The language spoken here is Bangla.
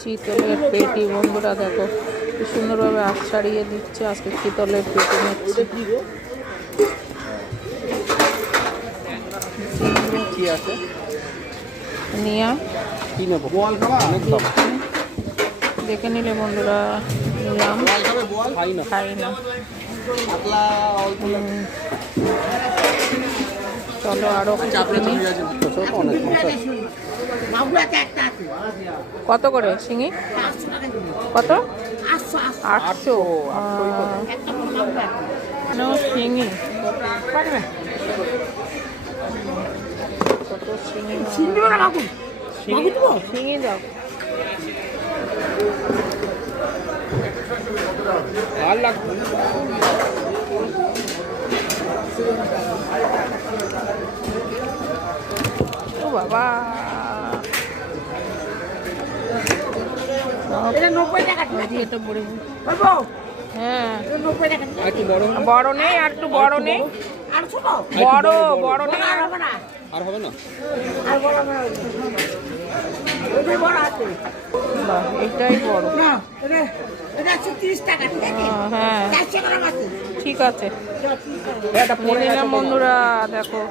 চিতলের পেটি বন্ধুরা দেখো কি সুন্দরভাবে আঁশ ছাড়িয়ে দিচ্ছে। আজকে চিতলের পেটি নিচ্ছে। কি আছে নিয়া কি নেবো? বল খাবা? দেখে নিলে বন্ধুরা, নিলাম। খাই না। চলো আরো কত করে শিঙি? কত? 800। শিঙি শিঙি দাও। ও বাবা, এটা 90 টাকা। এটা বড়, হ্যাঁ বড় নেই, আর একটু বড় নেই, বড় নেই। আর হবে না? এটাই বড়। না এটা 30 টাকা। হ্যাঁ ঠিক আছে, নিলাম বন্ধুরা। দেখো